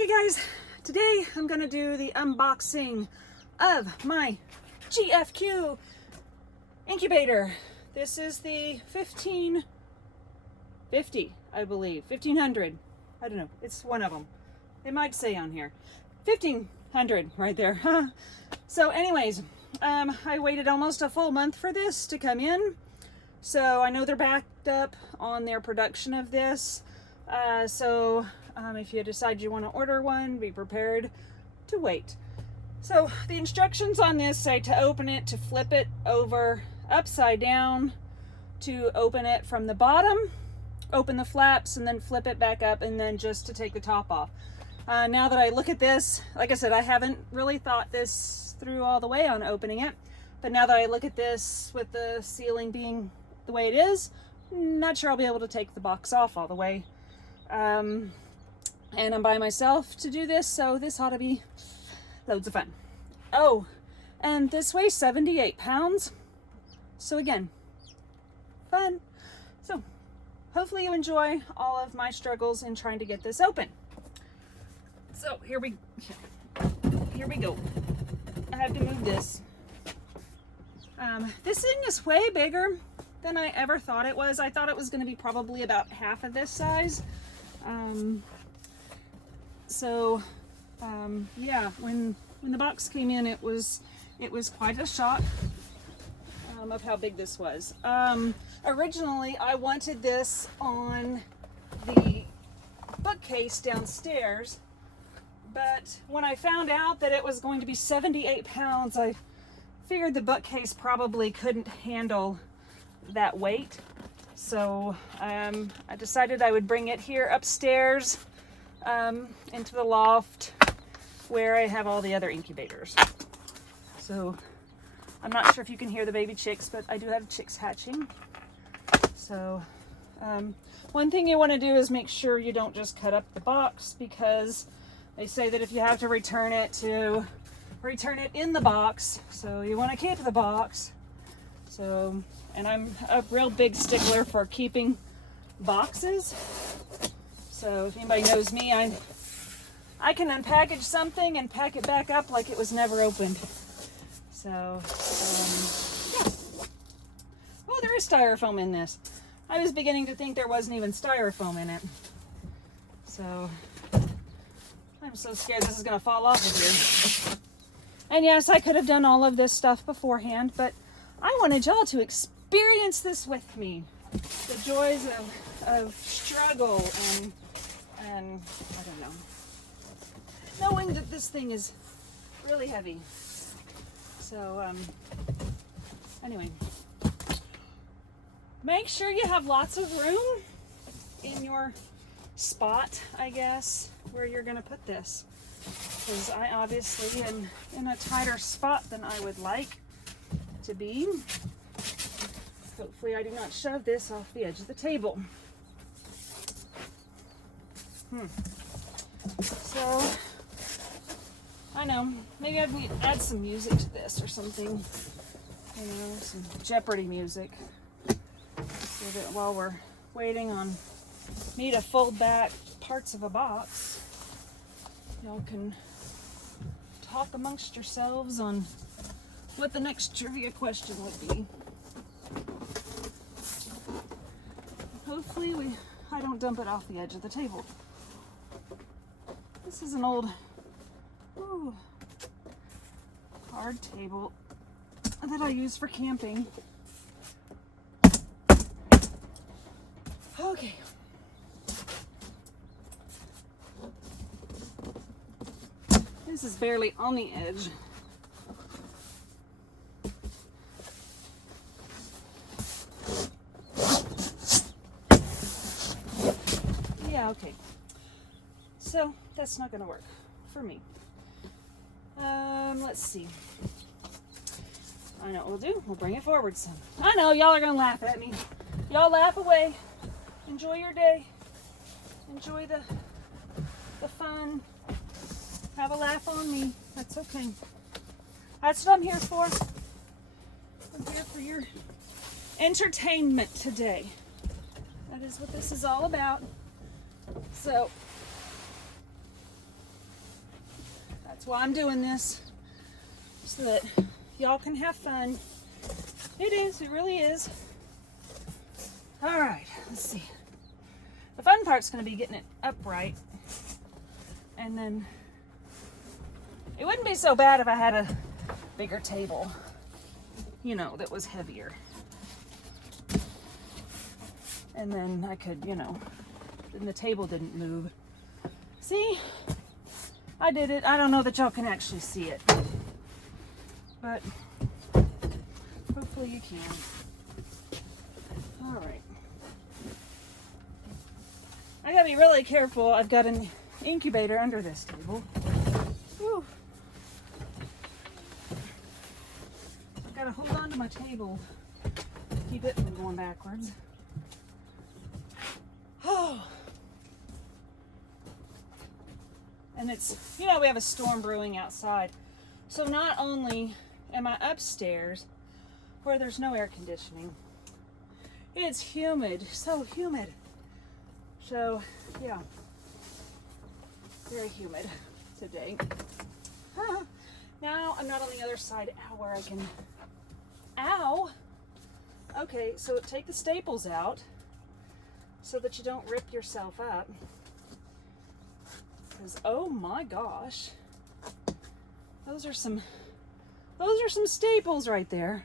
Okay guys, today I'm gonna do the unboxing of my GFQ incubator. This is the 1550, I believe, 1500. I don't know, it's one of them. It might say on here, 1500 right there. So anyways, I waited almost a full month for this to come in. So I know they're backed up on their production of this. If you decide you want to order one, be prepared to wait. So the instructions on this say to open it, to flip it over upside down, to open it from the bottom, open the flaps, and then flip it back up, and then just to take the top off. Now that I look at this, like I said, I haven't really thought this through all the way on opening it, but now that I look at this with the sealing being the way it is, not sure I'll be able to take the box off all the way. And I'm by myself to do this, so this ought to be loads of fun. Oh, and this weighs 78 pounds. So again, fun. So hopefully you enjoy all of my struggles in trying to get this open. So here we go. I have to move this. This thing is way bigger than I ever thought it was. I thought it was going to be probably about half of this size. Yeah, when the box came in, it was quite a shock of how big this was. Originally, I wanted this on the bookcase downstairs, but when I found out that it was going to be 78 pounds, I figured the bookcase probably couldn't handle that weight. So I decided I would bring it here upstairs into the loft where I have all the other incubators. So I'm not sure if you can hear the baby chicks, but I do have chicks hatching. So one thing you want to do is make sure you don't just cut up the box, because they say that if you have to return it in the box. So you want to keep the box. So, and I'm a real big stickler for keeping boxes. So if anybody knows me, I can unpackage something and pack it back up like it was never opened. So, yeah. Oh, there is styrofoam in this. I was beginning to think there wasn't even styrofoam in it. So, I'm so scared this is going to fall off of here. And yes, I could have done all of this stuff beforehand, but I wanted y'all to experience this with me. The joys of struggle and I don't know. Knowing that this thing is really heavy. So, anyway. Make sure you have lots of room in your spot, I guess, where you're going to put this. Because I obviously am in a tighter spot than I would like to be. Hopefully I do not shove this off the edge of the table. So, I know, maybe I'd add some music to this or something. You know, some Jeopardy music. So that while we're waiting on me to fold back parts of a box, y'all can talk amongst yourselves on what the next trivia question would be. Hopefully I don't dump it off the edge of the table. This is an old hard table that I use for camping. Okay. This is barely on the edge. Yeah, okay. So that's not going to work for me. Let's see. I know what we'll do. We'll bring it forward some. I know y'all are going to laugh at me. Y'all laugh away. Enjoy your day. Enjoy the fun. Have a laugh on me. That's okay. That's what I'm here for. I'm here for your entertainment today. That is what this is all about. So That's why I'm doing this, so that y'all can have fun. It is, it really is. All right, let's see. The fun part's gonna be getting it upright. And then it wouldn't be so bad if I had a bigger table, you know, that was heavier. And then I could, you know, then the table didn't move. See? I did it. I don't know that y'all can actually see it, but hopefully you can. All right. I gotta be really careful. I've got an incubator under this table. Whew. I've got to hold on to my table, keep it from going backwards. Oh. And it's, you know, we have a storm brewing outside. So not only am I upstairs where there's no air conditioning, it's humid, so humid. So, yeah, very humid today. Now I'm not on the other side. Ow, where I can, ow. Okay, so take the staples out so that you don't rip yourself up. Because, oh my gosh, those are some staples right there.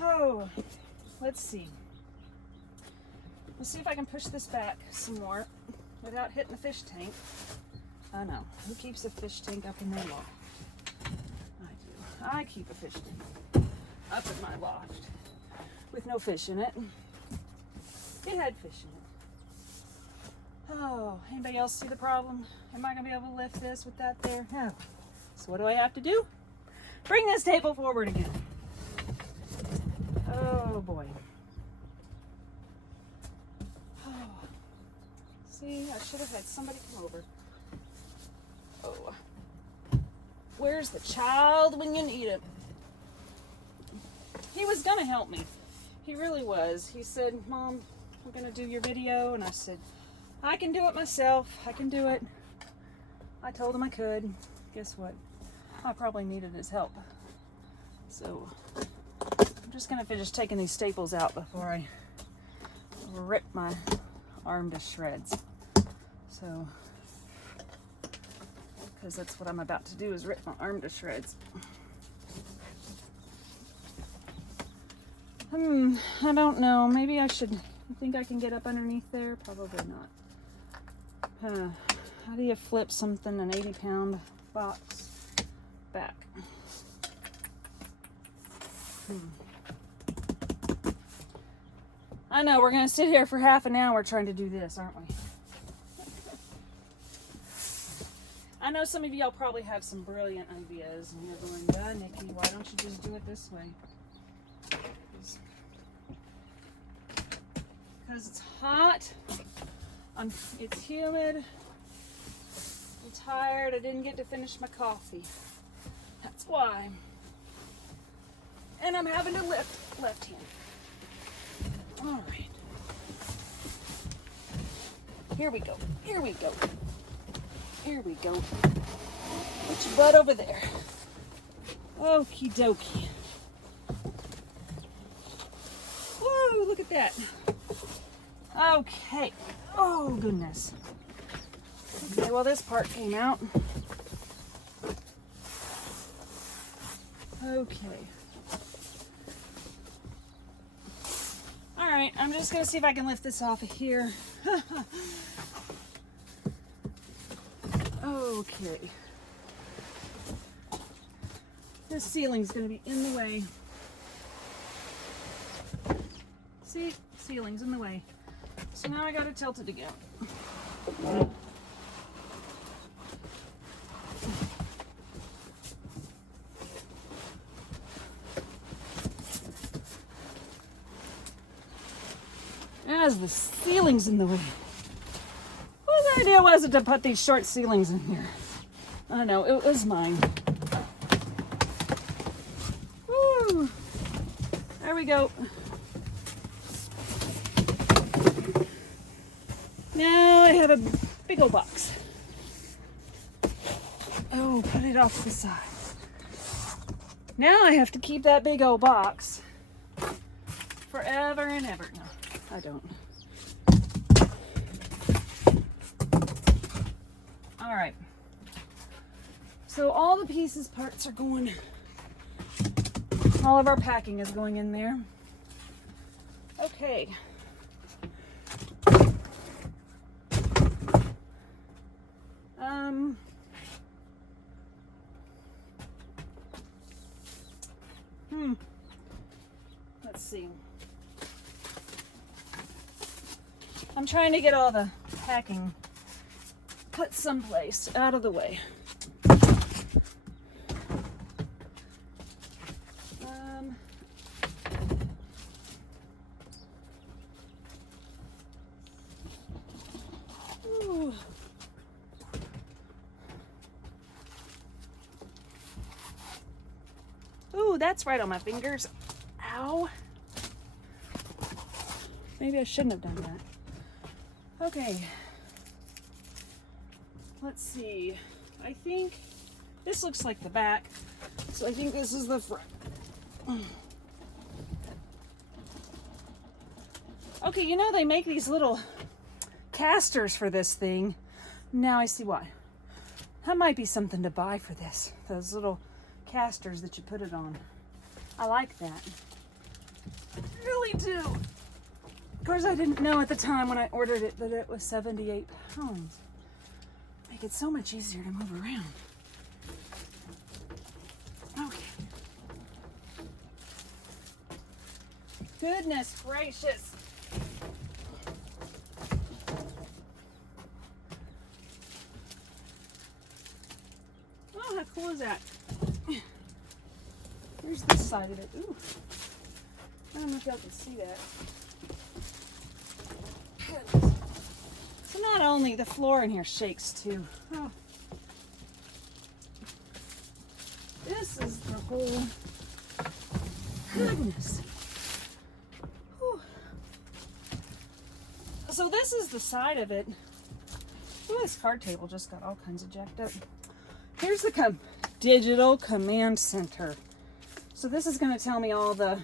Oh, let's see. Let's see if I can push this back some more without hitting the fish tank. Oh no, who keeps a fish tank up in their loft? I do. I keep a fish tank up in my loft with no fish in it. It had fish in it. Oh, anybody else see the problem? Am I gonna be able to lift this with that there? No. So what do I have to do? Bring this table forward again. Oh boy. Oh. See, I should have had somebody come over. Oh. Where's the child when you need him? He was gonna help me. He really was. He said, Mom, I'm gonna do your video. And I said, I can do it myself. I can do it. I told him I could. Guess what? I probably needed his help. So I'm just gonna finish taking these staples out before I rip my arm to shreds. So, because that's what I'm about to do, is rip my arm to shreds. I don't know. Maybe I should. You think I can get up underneath there? Probably not. How do you flip something, an 80-pound box, back? I know, we're going to sit here for half an hour trying to do this, aren't we? I know some of y'all probably have some brilliant ideas, and you're going, duh, Nikki, why don't you just do it this way? Because it's hot, it's humid, I'm tired, I didn't get to finish my coffee. That's why. And I'm having to lift left hand. All right. Here we go. Here we go. Here we go. Put your butt over there. Okie dokie. Whoa, look at that. Okay. Oh, goodness. Okay, well, this part came out. Okay. All right, I'm just going to see if I can lift this off of here. Okay. This ceiling's going to be in the way. See? Ceiling's in the way. So now I got to tilt it again. As the ceiling's in the way. Whose idea was it to put these short ceilings in here? I don't know, it was mine. Woo! There we go. Now I have a big old box. Oh, put it off to the side. Now I have to keep that big old box forever and ever. No, I don't. All right. So all the pieces, parts are going, all of our packing is going in there. Okay. Let's see. I'm trying to get all the packing put someplace out of the way. Ooh, that's right on my fingers. Ow. Maybe I shouldn't have done that. Okay. Let's see. I think this looks like the back, so I think this is the front. Okay, you know they make these little casters for this thing. Now I see why. That might be something to buy for this. Those little casters that you put it on. I like that. I really do. Of course, I didn't know at the time when I ordered it that it was 78 pounds. Make it so much easier to move around. Okay. Goodness gracious. Oh, how cool is that? Here's this side of it. Ooh. I don't know if y'all can see that. Goodness. So not only the floor in here shakes too. Oh. This is the whole goodness. Whew. So this is the side of it. Ooh, this card table just got all kinds of jacked up. Here's the digital command center. So this is going to tell me all the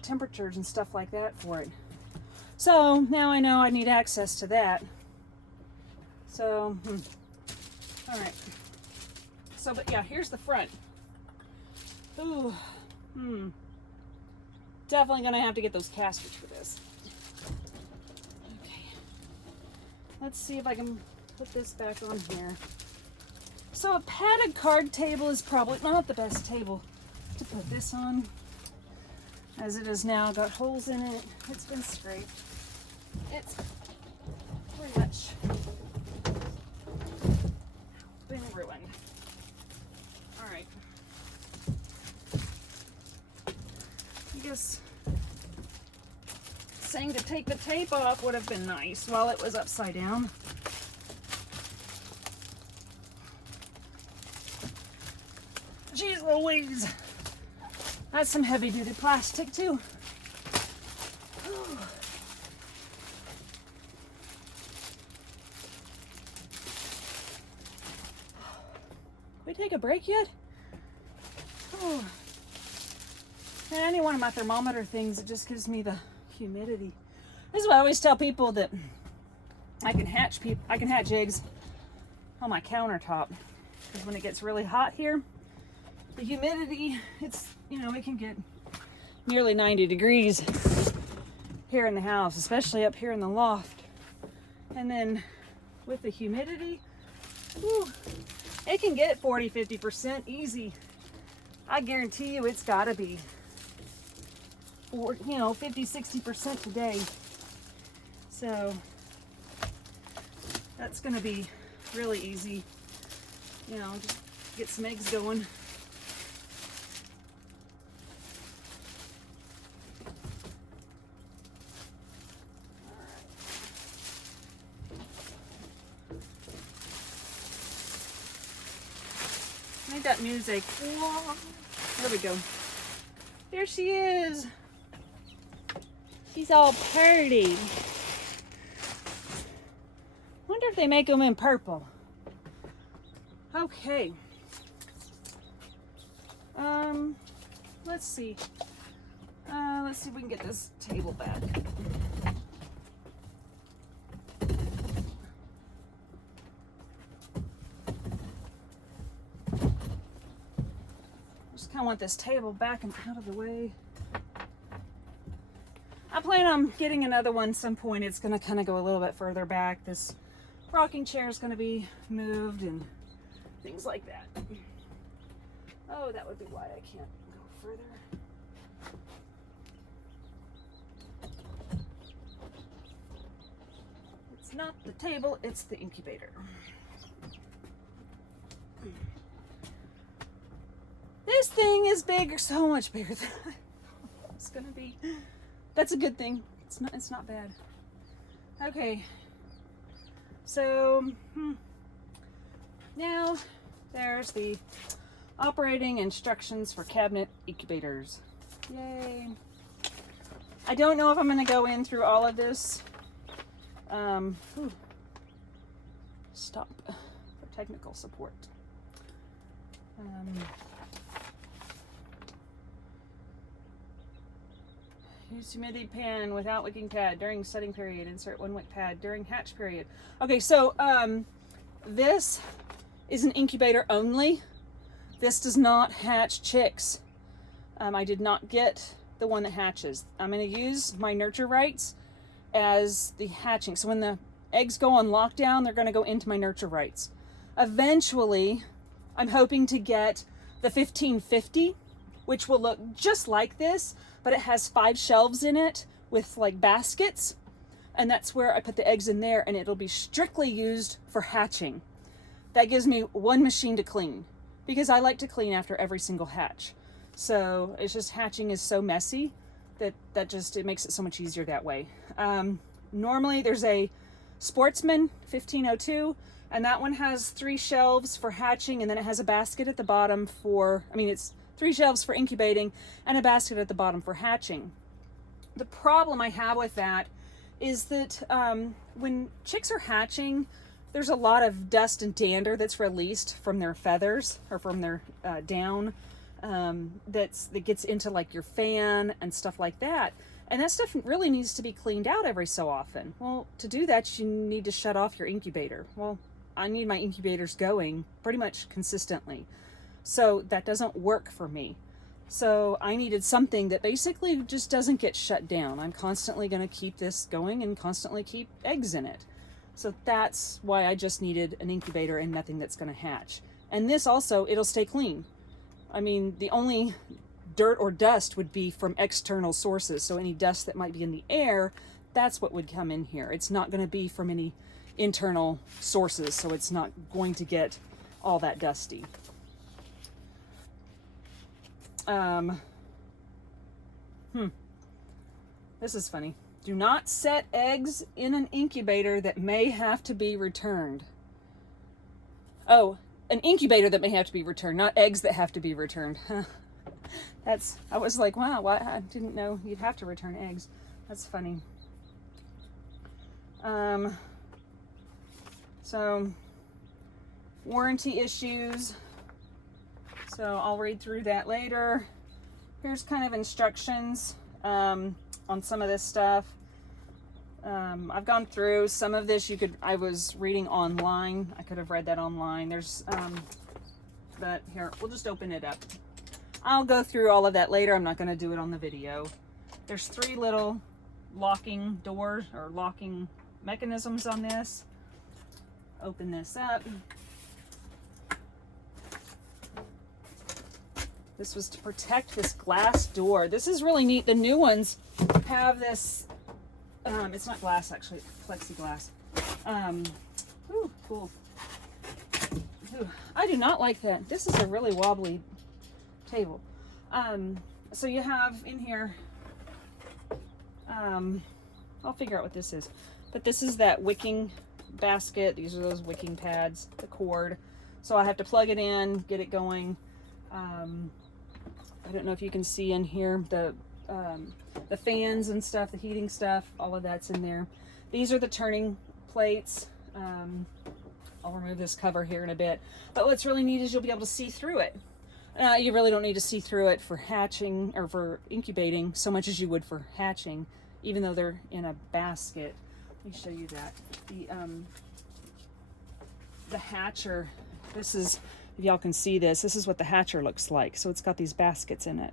temperatures and stuff like that for it. So now I know I need access to that. So, all right. So, but yeah, here's the front. Ooh, definitely going to have to get those casters for this. Okay. Let's see if I can put this back on here. So a padded card table is probably not the best table to put this on, as it is now got holes in it. It's been scraped. It's pretty much been ruined. All right. I guess saying to take the tape off would have been nice while it was upside down. Jeez Louise. That's some heavy duty plastic too. We take a break yet? Oh. And any one of my thermometer things, it just gives me the humidity. This is why I always tell people that I can hatch eggs on my countertop, because when it gets really hot here, the humidity, it's, you know, it can get nearly 90 degrees here in the house, especially up here in the loft. And then with the humidity, whew, it can get 40-50% easy. I guarantee you it's got to be, 50-60% today. So that's going to be really easy. You know, just get some eggs going. Ain't that music? Whoa. There we go. There she is. She's all pretty. Wonder if they make them in purple. Okay. Let's see. Let's see if we can get this table back. Just kind of want this table back and out of the way. I plan on getting another one some point. It's going to kind of go a little bit further back. This rocking chair is going to be moved and things like that. Oh, that would be why I can't go further. It's not the table, it's the incubator. This thing is big, so much bigger than I thought it was gonna be. That's a good thing. It's not bad. Okay. So now there's the operating instructions for cabinet incubators. Yay. I don't know if I'm going to go in through all of this. Stop for technical support. Use humidity pan without wicking pad during setting period. Insert 1 wick pad during hatch period. Okay, so this is an incubator only. This does not hatch chicks. I did not get the one that hatches. I'm going to use my nurture rights as the hatching. So when the eggs go on lockdown, they're going to go into my nurture rights. Eventually, I'm hoping to get the 1550, which will look just like this, but it has 5 shelves in it with like baskets. And that's where I put the eggs in there, and it'll be strictly used for hatching. That gives me one machine to clean, because I like to clean after every single hatch. So it's just, hatching is so messy that just, it makes it so much easier that way. Normally there's a Sportsman 1502, and that one has 3 shelves for hatching, and then it has a basket at the bottom for, it's 3 shelves for incubating and a basket at the bottom for hatching. The problem I have with that is that when chicks are hatching, there's a lot of dust and dander that's released from their feathers or from their down that gets into like your fan and stuff like that. And that stuff really needs to be cleaned out every so often. Well, to do that, you need to shut off your incubator. Well, I need my incubators going pretty much consistently. So that doesn't work for me. So I needed something that basically just doesn't get shut down. I'm constantly going to keep this going and constantly keep eggs in it. So that's why I just needed an incubator and nothing that's going to hatch. And this also, it'll stay clean. The only dirt or dust would be from external sources. So any dust that might be in the air, that's what would come in here. It's not going to be from any internal sources, so it's not going to get all that dusty. This is funny. Do not set eggs in an incubator that may have to be returned. Oh, an incubator that may have to be returned, not eggs that have to be returned. I was like, wow, I didn't know you'd have to return eggs. That's funny. So, warranty issues. So I'll read through that later. Here's kind of instructions on some of this stuff. I've gone through some of this. I was reading online. I could have read that online. But here, we'll just open it up. I'll go through all of that later. I'm not going to do it on the video. There's 3 little locking doors or locking mechanisms on this. Open this up. This was to protect this glass door. This is really neat. The new ones have this, it's not glass actually, it's plexiglass. Ooh, cool. Ooh, I do not like that. This is a really wobbly table. So you have in here, I'll figure out what this is, but this is that wicking basket. These are those wicking pads, the cord. So I have to plug it in, get it going. I don't know if you can see in here the fans and stuff, the heating stuff, all of that's in there. These are the turning plates. I'll remove this cover here in a bit. But what's really neat is you'll be able to see through it. You really don't need to see through it for hatching or for incubating so much as you would for hatching, even though they're in a basket. Let me show you that. The hatcher, this is, if y'all can see this is what the hatcher looks like. So it's got these baskets in it.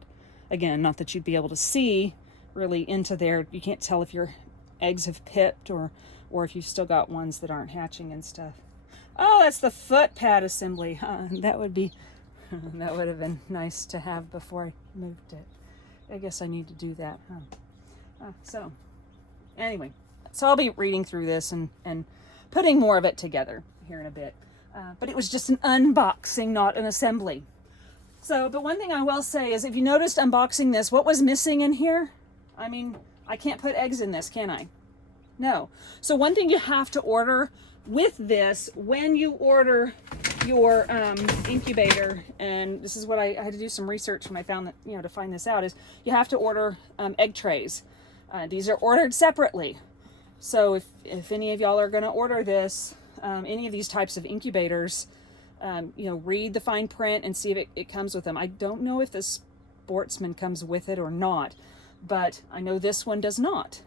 Again, not that you'd be able to see really into there. You can't tell if your eggs have pipped or if you've still got ones that aren't hatching and stuff. Oh, that's the foot pad assembly. That would be, that would have been nice to have before I moved it. I guess I need to do that, so anyway, so I'll be reading through this and putting more of it together here in a bit. But it was just an unboxing, not an assembly. So, but one thing I will say is if you noticed unboxing this, what was missing in here? I mean, I can't put eggs in this, can I? No. So one thing you have to order with this when you order your incubator, and this is what I had to do some research when I found that, to find this out, is you have to order egg trays. These are ordered separately. So if any of y'all are going to order this, any of these types of incubators, read the fine print and see if it comes with them. I don't know if the Sportsman comes with it or not, but I know this one does not.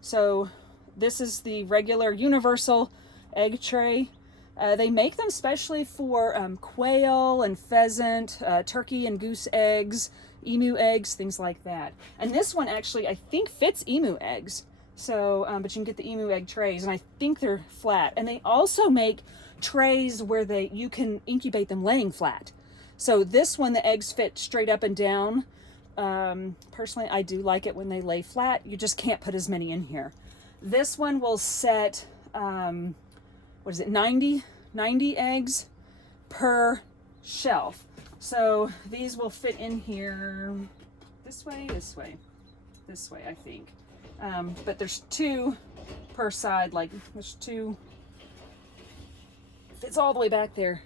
So this is the regular universal egg tray. They make them specially for quail and pheasant, turkey and goose eggs, emu eggs, things like that. And this one actually, I think, fits emu eggs. So, but you can get the emu egg trays, and I think they're flat. And they also make trays where you can incubate them laying flat. So this one, the eggs fit straight up and down. Personally, I do like it when they lay flat. You just can't put as many in here. This one will set, 90 eggs per shelf. So these will fit in here this way, I think. But there's 2 per side, like there's 2, fits all the way back there.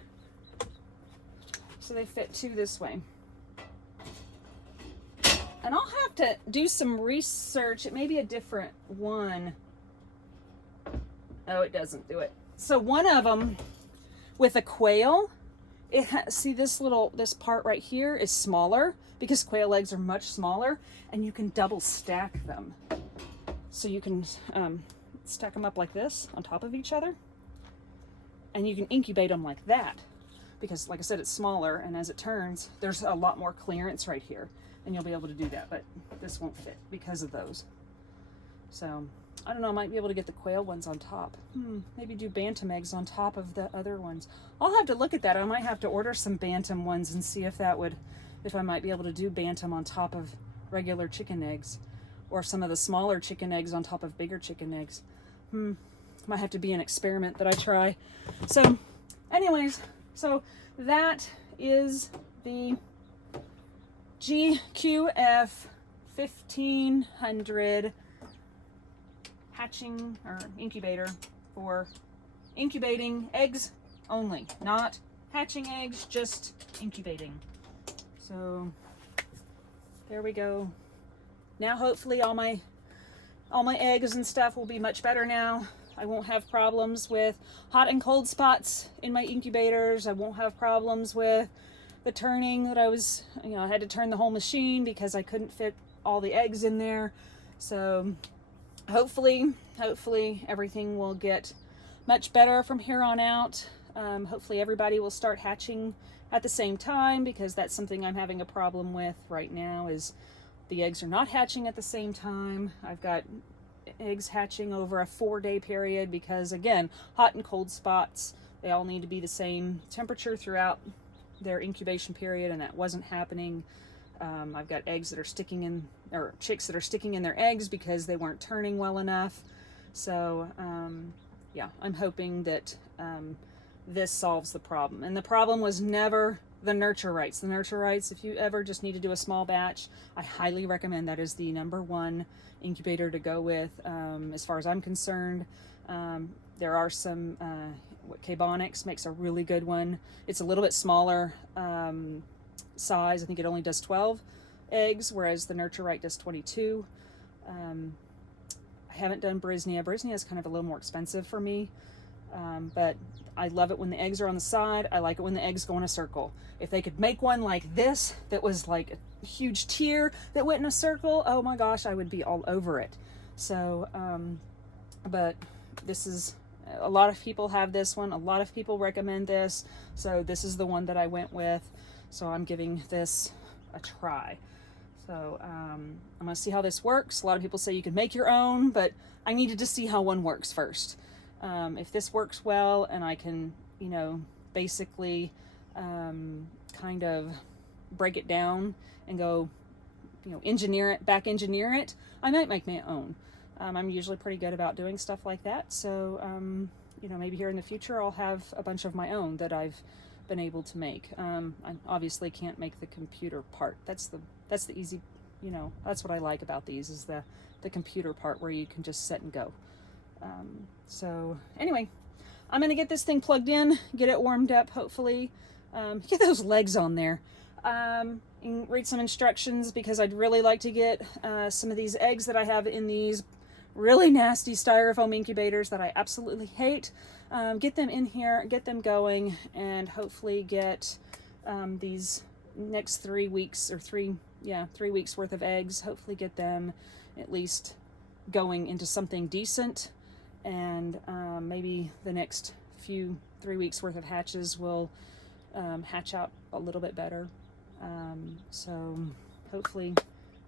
So they fit 2 this way. And I'll have to do some research. It may be a different one. Oh, it doesn't do it. So one of them with a quail, see this part right here is smaller because quail eggs are much smaller, and you can double stack them. So you can stack them up like this on top of each other, and you can incubate them like that because, like I said, it's smaller, and as it turns, there's a lot more clearance right here, and you'll be able to do that, but this won't fit because of those. So I don't know, I might be able to get the quail ones on top. Maybe do bantam eggs on top of the other ones. I'll have to look at that. I might have to order some bantam ones and see if I might be able to do bantam on top of regular chicken eggs, or some of the smaller chicken eggs on top of bigger chicken eggs. Might have to be an experiment that I try. So anyways, so that is the GQF 1500 hatching or incubator for incubating eggs only, not hatching eggs, just incubating. So there we go. Now hopefully all my eggs and stuff will be much better now. I won't have problems with hot and cold spots in my incubators. I won't have problems with the turning that I had to turn the whole machine because I couldn't fit all the eggs in there. So hopefully everything will get much better from here on out. Hopefully everybody will start hatching at the same time, because that's something I'm having a problem with right now, is the eggs are not hatching at the same time. I've got eggs hatching over a 4-day period because, again, hot and cold spots, they all need to be the same temperature throughout their incubation period, and that wasn't happening. I've got eggs that are sticking in, or chicks that are sticking in their eggs because they weren't turning well enough. So yeah, I'm hoping that this solves the problem. And the problem was never the nurture rights. The nurture rights, if you ever just need to do a small batch, I highly recommend that is the #1 incubator to go with. As far as I'm concerned, there are some, Cabonics makes a really good one. It's a little bit smaller size. I think it only does 12 eggs, whereas the nurture right does 22. I haven't done Brisnia. Brisnia is kind of a little more expensive for me. But I love it when the eggs are on the side. I like it when the eggs go in a circle. If they could make one like this that was like a huge tier that went in a circle, oh my gosh, I would be all over it. So, but this is, a lot of people have this one. A lot of people recommend this. So this is the one that I went with. So I'm giving this a try. So I'm gonna see how this works. A lot of people say you can make your own, but I needed to see how one works first. If this works well and I can, you know, basically kind of break it down and go, you know, back engineer it, I might make my own. I'm usually pretty good about doing stuff like that. So, you know, maybe here in the future I'll have a bunch of my own that I've been able to make. I obviously can't make the computer part. That's the easy, you know, that's what I like about these, is the computer part where you can just set and go. So anyway, I'm gonna get this thing plugged in, get it warmed up, hopefully. Get those legs on there. And read some instructions, because I'd really like to get some of these eggs that I have in these really nasty styrofoam incubators that I absolutely hate. Get them in here, get them going, and hopefully get these next 3 weeks, or 3 weeks worth of eggs, hopefully get them at least going into something decent. And maybe the next 3 weeks worth of hatches will hatch out a little bit better. So hopefully,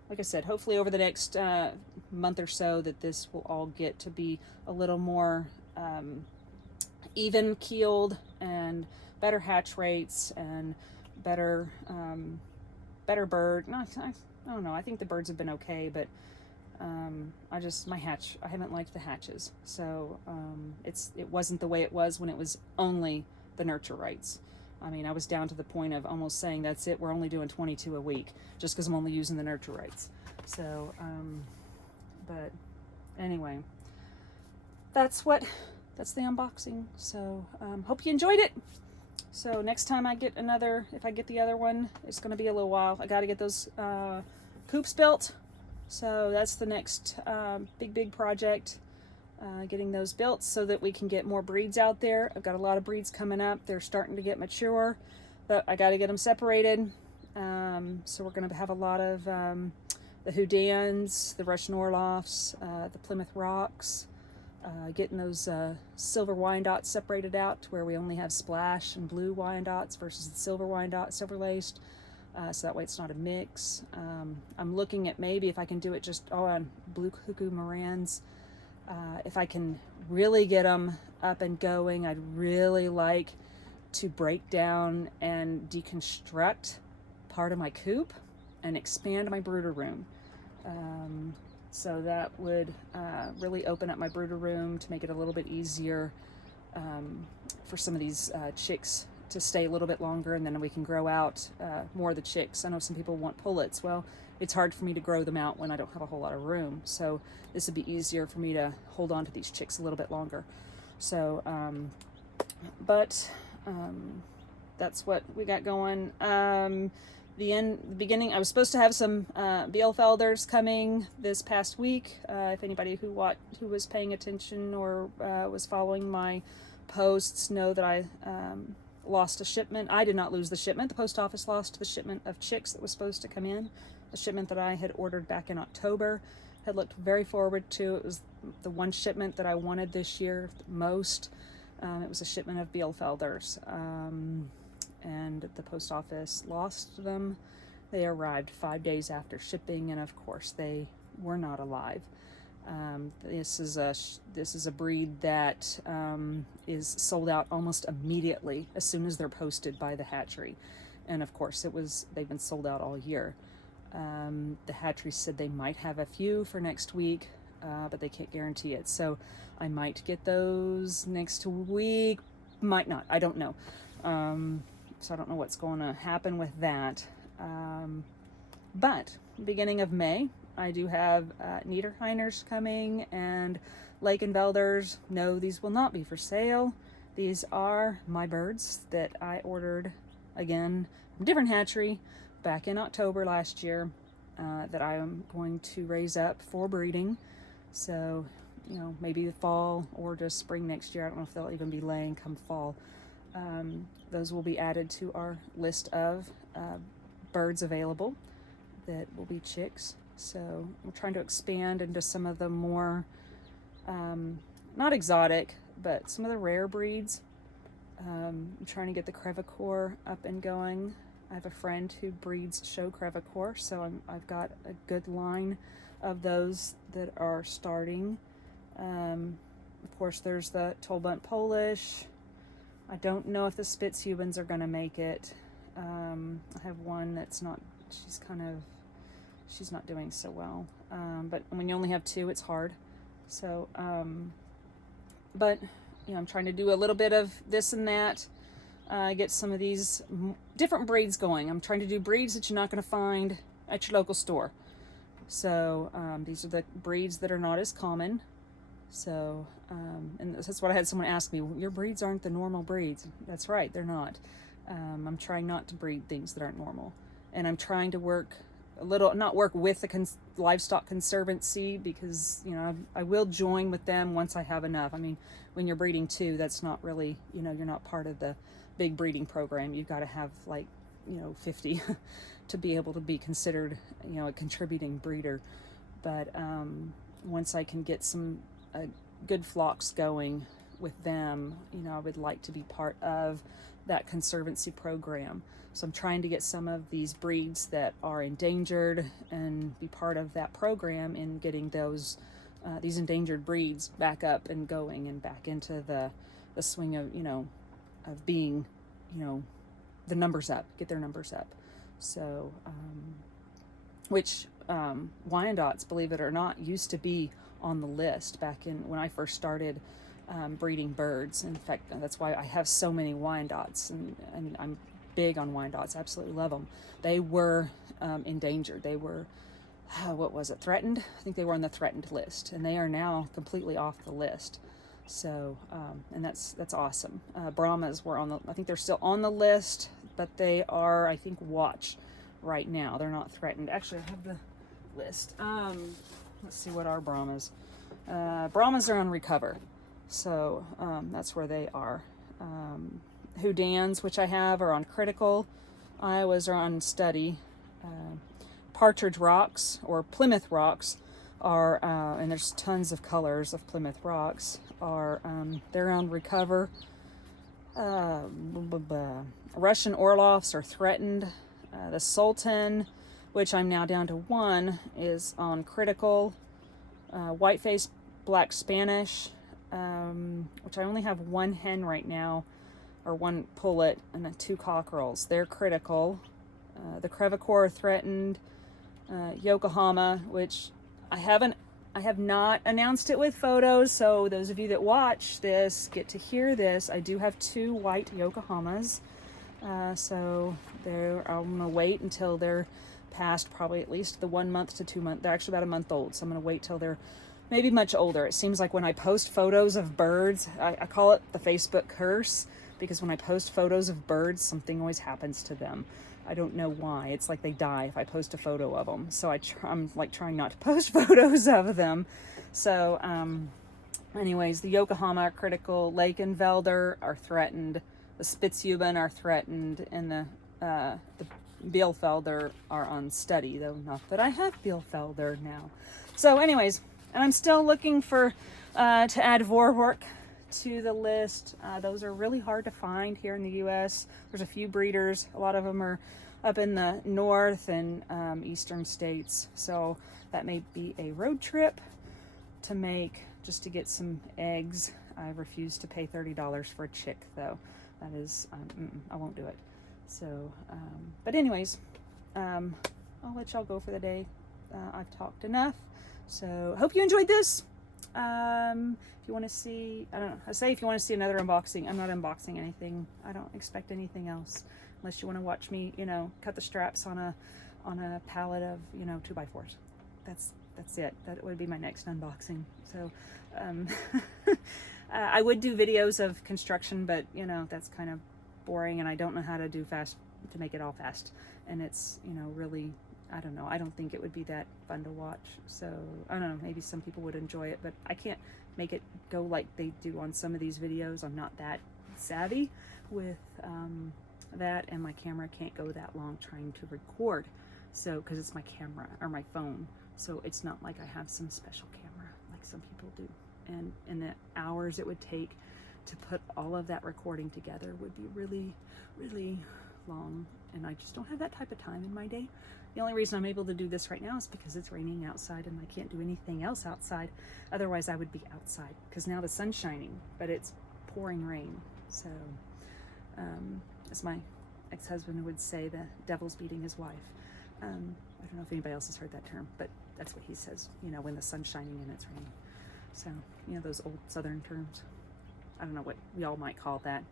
like I said, hopefully over the next month or so that this will all get to be a little more even keeled, and better hatch rates, and better bird. No, I don't know. I think the birds have been okay, but I haven't liked the hatches. So it wasn't the way it was when it was only the nurture rights. I mean, I was down to the point of almost saying, that's it, we're only doing 22 a week, just because I'm only using the nurture rights. So, but anyway, that's the unboxing. So, hope you enjoyed it. So next time I get if I get the other one, it's going to be a little while. I got to get those coops built. So that's the next big project. Getting those built so that we can get more breeds out there. I've got a lot of breeds coming up. They're starting to get mature, but I got to get them separated. So we're going to have a lot of the Houdans, the Russian Orloffs, the Plymouth Rocks, getting those silver Wyandottes separated out to where we only have splash and blue Wyandottes versus the silver Wyandotte, silver laced. So that way it's not a mix. I'm looking at maybe if I can do it just on blue cuckoo Morans. If I can really get them up and going, I'd really like to break down and deconstruct part of my coop and expand my brooder room. So that would really open up my brooder room to make it a little bit easier for some of these chicks to stay a little bit longer, and then we can grow out more of the chicks. I know some people want pullets. Well, it's hard for me to grow them out when I don't have a whole lot of room. So this would be easier for me to hold on to these chicks a little bit longer. So, that's what we got going. The beginning, I was supposed to have some Bielefelders coming this past week. If anybody who was paying attention or was following my posts know that I lost a shipment. I did not lose the shipment. The post office lost the shipment of chicks that was supposed to come in. A shipment that I had ordered back in October, had looked very forward to. It was the one shipment that I wanted this year most. It was a shipment of Bielefelders, and the post office lost them. They arrived 5 days after shipping, and of course they were not alive. This is a breed that is sold out almost immediately as soon as they're posted by the hatchery, and of course they've been sold out all year. The hatchery said they might have a few for next week, but they can't guarantee it. So I might get those next week, might not, I don't know. So I don't know what's going to happen with that. But beginning of May, I do have Niederheiners coming and Lakenvelders. No, these will not be for sale. These are my birds that I ordered, again, from a different hatchery back in October last year, that I am going to raise up for breeding. So you know, maybe the fall or just spring next year. I don't know if they'll even be laying come fall. Those will be added to our list of birds available that will be chicks. So we're trying to expand into some of the more, not exotic, but some of the rare breeds. I'm trying to get the crevecoeur up and going. I have a friend who breeds show crevecoeur, so I've got a good line of those that are starting. Of course, there's the Tollbund Polish. I don't know if the Spitzhubens are going to make it. I have one that's not, she's not doing so well. But when you only have two, it's hard. So, but, you know, I'm trying to do a little bit of this and that, get some of these different breeds going. I'm trying to do breeds that you're not going to find at your local store. So, these are the breeds that are not as common. So, and that's what I had someone ask me, your breeds aren't the normal breeds. That's right, they're not. I'm trying not to breed things that aren't normal. And I'm trying to work not work with the livestock conservancy, because, you know, I will join with them once I have enough. I mean, when you're breeding two, that's not really, you know, you're not part of the big breeding program. You've got to have like, you know, 50 to be able to be considered, you know, a contributing breeder. But once I can get some good flocks going with them, you know, I would like to be part of that conservancy program. So I'm trying to get some of these breeds that are endangered and be part of that program in getting those these endangered breeds back up and going and back into the swing of, you know, of being, you know, the numbers up, get their numbers up. So which Wyandottes, believe it or not, used to be on the list back in when I first started breeding birds. In fact, that's why I have so many Wyandottes, and I'm big on Wyandottes, absolutely love them. They were endangered. They were, what was it, threatened? I think they were on the threatened list, and they are now completely off the list. So, and that's awesome. Brahmas were on the, I think they're still on the list, but they are, I think, watch right now. They're not threatened. Actually, I have the list. Let's see what are Brahmas. Brahmas are on recover. So that's where they are. Houdans, which I have, are on critical. Iowas are on study. Partridge rocks, or Plymouth rocks, are, and there's tons of colors of Plymouth rocks, are, they're on recover. Russian Orloffs are threatened. The Sultan, which I'm now down to one, is on critical. White-faced Black Spanish, which I only have one hen right now, or one pullet, and two cockerels. They're critical. The crevecoeur are threatened. Yokohama, which I have not announced it with photos, so those of you that watch this get to hear this. I do have two white Yokohamas, so I'm gonna wait until they're past probably at least the 1 month to 2 months. They're actually about a month old, so I'm gonna wait till they're maybe much older. It seems like when I post photos of birds, I call it the Facebook curse, because when I post photos of birds, something always happens to them. I don't know why. It's like they die if I post a photo of them. So I'm like trying not to post photos of them. So anyways, the Yokohama are critical. Lakenvelder are threatened. The Spitzhuben are threatened, and the Bielfelder are on study, though not that I have Bielfelder now. So anyways, and I'm still looking for to add Vorwerk to the list. Those are really hard to find here in the U.S. There's a few breeders. A lot of them are up in the north and eastern states. So that may be a road trip to make just to get some eggs. I refuse to pay $30 for a chick, though. That is, I won't do it. So, but anyways, I'll let y'all go for the day. I've talked enough. So hope you enjoyed this. If you want to see, I don't know, I say if you want to see another unboxing, I'm not unboxing anything. I don't expect anything else, unless you want to watch me, you know, cut the straps on a pallet of, you know, 2x4s. That's it. That would be my next unboxing. So, I would do videos of construction, but you know, that's kind of boring, and I don't know how to do fast, to make it all fast. And it's, you know, really, I don't know. I don't think it would be that fun to watch. So I don't know, maybe some people would enjoy it, but I can't make it go like they do on some of these videos. I'm not that savvy with that, and my camera can't go that long trying to record. So, because it's my camera or my phone. So it's not like I have some special camera like some people do. And the hours it would take to put all of that recording together would be really, really long. And I just don't have that type of time in my day. The only reason I'm able to do this right now is because it's raining outside and I can't do anything else outside. Otherwise I would be outside, because now the sun's shining, but it's pouring rain. So as my ex-husband would say, the devil's beating his wife. I don't know if anybody else has heard that term, but that's what he says, you know, when the sun's shining and it's raining. So, you know, those old Southern terms. I don't know what we all might call that.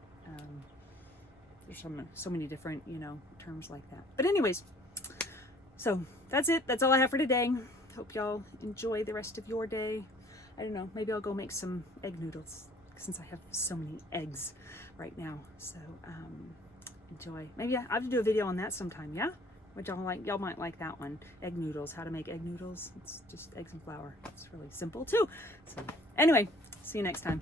There's so many different, you know, terms like that. But anyways, so that's it. That's all I have for today. Hope y'all enjoy the rest of your day. I don't know, maybe I'll go make some egg noodles since I have so many eggs right now. So enjoy. Maybe I'll have to do a video on that sometime, yeah? Which y'all might like that one. Egg noodles, how to make egg noodles. It's just eggs and flour. It's really simple too. So anyway, see you next time.